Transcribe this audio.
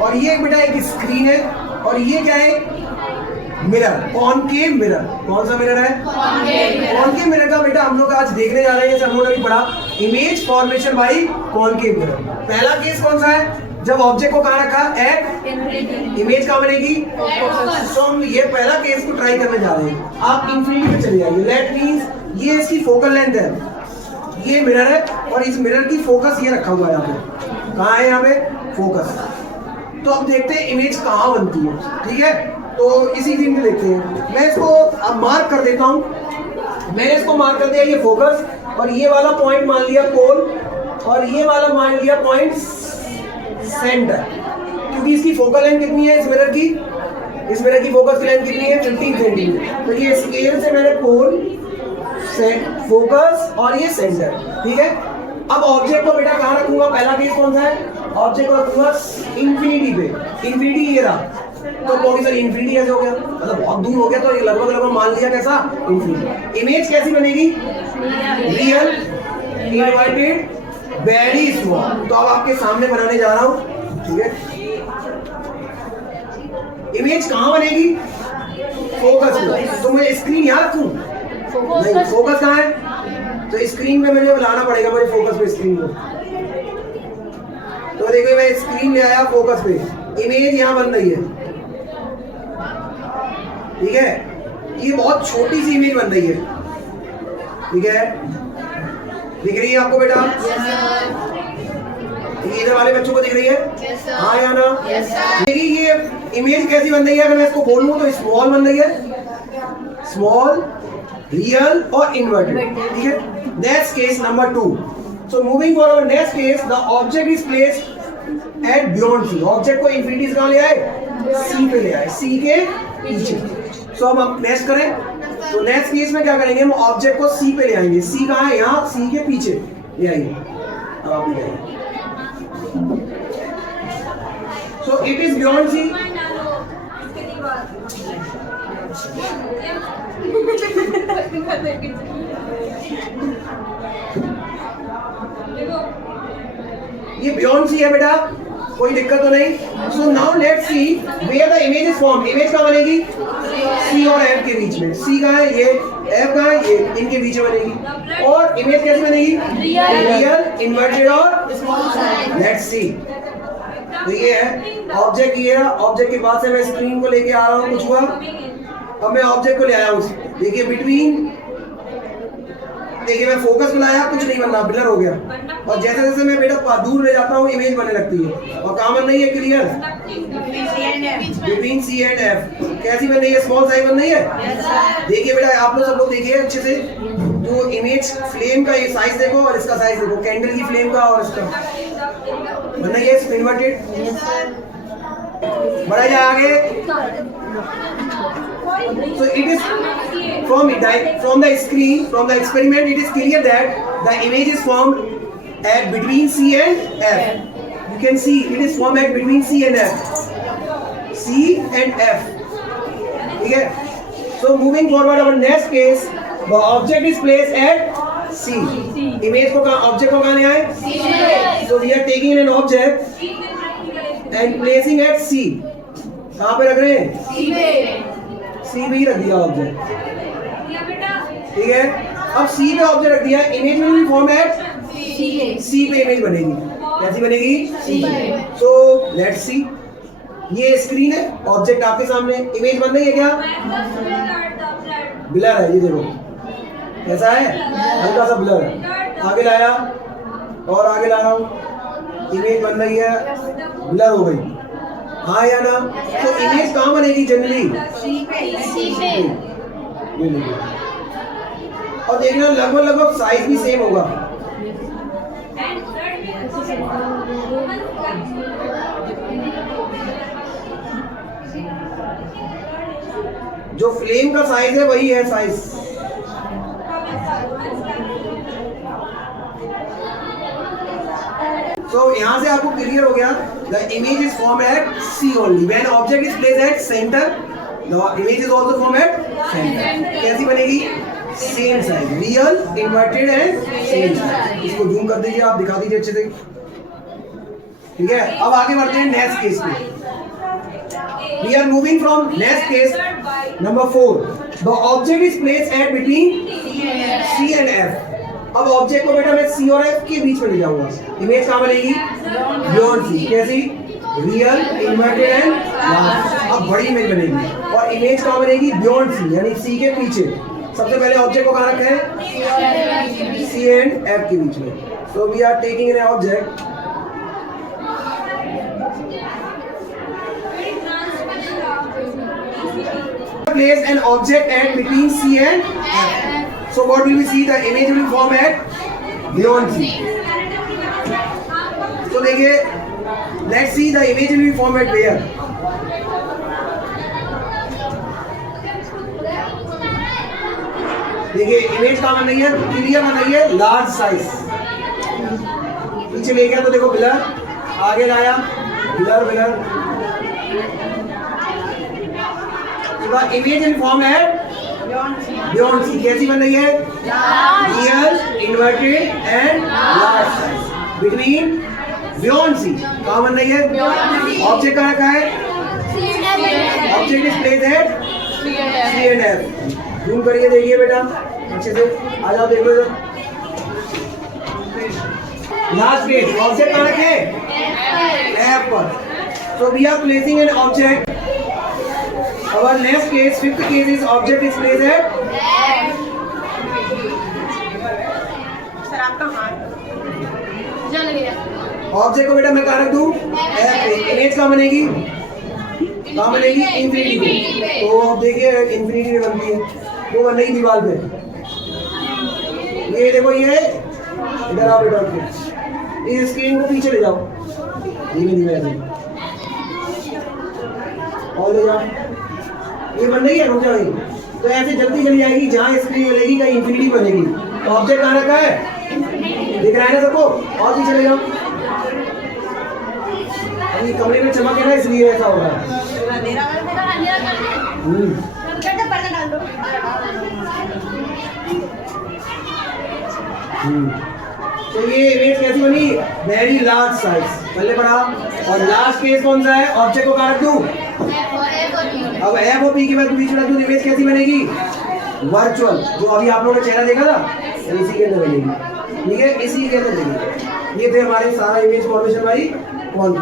और ये बेटा एक स्क्रीन है और ये क्या है? Mirror, concave mirror. कौन सा मिरर है? कॉनकेव मिरर का बेटा हम लोग आज देखने जा रहे हैं, जैसे हम लोगों ने भी पढ़ा, image formation by concave mirror. पहला केस कौन सा है? जब ऑब्जेक्ट को कहाँ रखा? एट इमेज कहाँ बनेगी? तो हम ये पहला केस को ट्राई करने जा रहे हैं। आप इंफिनिटी पे चले जाइए। लेट मींस ये इसकी फोकल लेंथ है, ये मिरर है और इस मिरर की फोकस ये रखा हुआ है यहाँ पे। कहाँ है यहाँ पे? फोकस। तो अब देखते हैं इमेज कहाँ बनती है, ठीक है? तो इसी सीन में देखते हैं। मैं इसको अब मार्क कर देता हूँ। मैंने इसको मार्क कर दिया, ये फोकस, और ये वाला पॉइंट मान लिया पोल, और ये वाला मान लिया पॉइंट सेंटर। क्योंकि इसकी फोकल लेंथ कितनी है इस मिरर की? इस मिरर की फोकस की लेंथ कितनी है? 15 सेंटीमीटर। तो ये स्केल से मैंने पोल, फोकस और ये सेंटर, ठीक है? अब ऑब्जेक्ट को बेटा कहाँ रखूंगा? पहला केस कौन सा है? ऑब्जेक्ट को रखूंगा इंफिनिटी पे। इंफिनिटी ये रहा, तो प्रोड्यूसर इंफिनिटी कैसे हो गया? मतलब बहुत दूर हो गया, तो ये लगभग लगभग मान लिया कैसा? इंफिनिटी। इमेज कैसी बनेगी? Real inverted very small. तो अब आपके सामने बनाने जा रहा हूँ, ठीक है? इमेज कहाँ बनेगी? फोकस पे। तो मैं स्क्रीन यहाँ रखूँ? नहीं, फोकस कहाँ है? तो स्क्रीन पे मुझे लाना पड़ेगा, मुझे फोकस पे स्क्रीन को। तो देखो मैं स्क्रीन ले आया फोकस पे, इमेज यहाँ बन रही है, ठीक है? ये बहुत छोटी सी इमेज बन रही है, ठीक है? दिख रही है आपको बेटा? इधर वाले बच्चों को दिख रही है? हाँ या ना? देखिए ये इमेज कैसी बन रही है? अगर मैं इसको बोलूं तो स्मॉल बन रही है, स्मॉल, रियल और इन्वर्टेड, ठीक है? Next case number 2। So moving for our next case, the object is placed at beyond C. Object को इंफिनिटी से कहाँ ले आए? C पे ले आए, C के पीछे। So अब हम नेक्स्ट करें, तो नेक्स्ट केस में क्या करेंगे? हम ऑब्जेक्ट को C पे ले आएंगे। C कहाँ है? यहाँ C के पीछे ले आएंगे। आप ले आएंगे। So it is beyond C. ये बियॉन्ड सी है बेटा, कोई दिक्कत तो नहीं। So now let's see where the image is form. Image कहाँ बनेगी? सी और एफ के बीच में। सी कहाँ है? ये। एफ कहाँ है? ये। इनके बीच में बनेगी। और इमेज कैसे बनेगी? रियल, इन्वर्टेड और स्मॉल। Let's see. तो ये है ऑब्जेक्ट, ये है ऑब्जेक्ट के पास से मैं स्क्रीन को लेके आ रहा हूँ, कुछ हुआ, अब मैं ऑब्जेक्ट को ले आया हूँ। देखिए बिटवीन, देखिए मैं फोकस बनाया, कुछ नहीं बनना, ब्लर हो गया। और जैसे जैसे मैं बेटा दूर ले जाता हूँ इमेज बनने लगती है। और कहाँ बन रही है? Clear, between C and F. कैसी बन रही है? स्मॉल साइज बन रही है। देखिए बेटा आप लोग सब लोग देखिए अच्छे से, तो इमेज फ्लेम का ये साइज देखो और इसका साइज देखो, कैंडल की फ्लेम का और इसका बन रही है इन्वर्टेड। बढ़ा जाए आगे। So it is from the screen, from the experiment, it is clear that the image is formed at between C and F. You can see it is formed at between C and F. C and F. ठीक है? So moving forward, our next case, the object is placed at C. Image को कहाँ? Object को कहाँ ले आए? C. So we are taking an object and placing at C. कहाँ पे रख रहे हैं? C पे। C पे ही रख दिया ऑब्जेक्ट, ठीक है? अब C पे ऑब्जेक्ट रख दिया, इमेज में भी फॉर्म है C पे इमेज बनेगी। कैसी बनेगी? C पे। सो लेट्स सी, ये स्क्रीन है, ऑब्जेक्ट आपके सामने, इमेज बन रही है क्या? ब्लर है, ये देखो कैसा है, हल्का सा ब्लर है। आगे लाया और आगे ला रहा हूँ, इमेज बन रही है, ब्लर हो गई। हाँ या ना? तो इमेज कहाँ बनेगी जनरली? सी पे। और देखना लगभग साइज भी सेम होगा। जो फ्लेम का साइज है वही है साइज। तो यहाँ से आपको क्लियर हो गया, the image is formed at C only when object is placed at center, the image is also formed at center। कैसी बनेगी? Same size, real, inverted and same size. इसको जूम कर दीजिए, आप दिखा दीजिए अच्छे से। ठीक है, अब आगे बढ़ते हैं नेक्स्ट केस पे। We are moving from next case number 4। The object is place at between C and F. अब ऑब्जेक्ट को बेटा मैं सी और एफ के बीच में ले जाऊंगा। इमेज कहाँ बनेगी? Beyond C. कैसी? Real, inverted and large. अब बड़ी इमेज बनेगी और इमेज कहाँ बनेगी? बियॉन्ड सी, यानी सी के पीछे। सबसे पहले ऑब्जेक्ट को कहाँ रखा है? सी एंड एफ के बीच में। So we are taking an object place an object at between C and F. So what will we see? The image will form at beyond C. So देखिए, let's see the image will be formed at where? देखिए image कहाँ बन रही है? Clear बन रही है, large size. पीछे ले गया तो देखो ब्लर, आगे लाया blur blur. The image in form at beyond C. कैसी बन रही है? Real, inverted and large size. Between beyond C. कहाँ बन रही है? Object कहाँ रखा है? Object is placed at C and F. Zoom करिए, देखिए बेटा अच्छे से, आ जाओ देख लो इधर। Last case, object कहाँ रखे? F पर. So we are placing an object. Our next case, fifth case is object is placed at sir आपका हाथ जल गया। ऑब्जेक्ट को बेटा मैं कहाँ रख दूँ? F पे। इमेज कहाँ बनेगी? कहाँ बनेगी? इंफिनिटी पे। तो अब देखिए इंफिनिटी पे बनती है, वो बन रही दीवार पे। ये देखो, ये इधर आओ बेटा, इस स्क्रीन को पीछे ले जाओ, धीमे धीमे ऐसे और ले जाओ। ये बन रही है, रुक जाओ। तो ऐसे जल्दी चली जाएगी, जहाँ स्क्रीन मिलेगी कहीं इंफिनिटी बनेगी। तो ऑब्जेक्ट कहाँ रखा है? दिख रहा है ना सबको? और भी चले जाओ। अभी कमरे में चमक है ना, इसलिए ऐसा हो रहा है। तो ये इमेज कैसी बनी? वेरी लार्ज साइज, पहले पढ़ा। और लास्ट केस कौन सा है? ऑब्जेक्ट को कहाँ रख दूं? अब एफ और पी के बाद बीच में रख दूं, इमेज कैसी बनेगी? वर्चुअल। जो अभी आप लोगों ने चेहरा देखा था, इसी के अंदर बनेगी। ठीक है, इसी के अंदर बनेगी। ये थे हमारे सारा इमेज फॉर्मेशन वाली कौन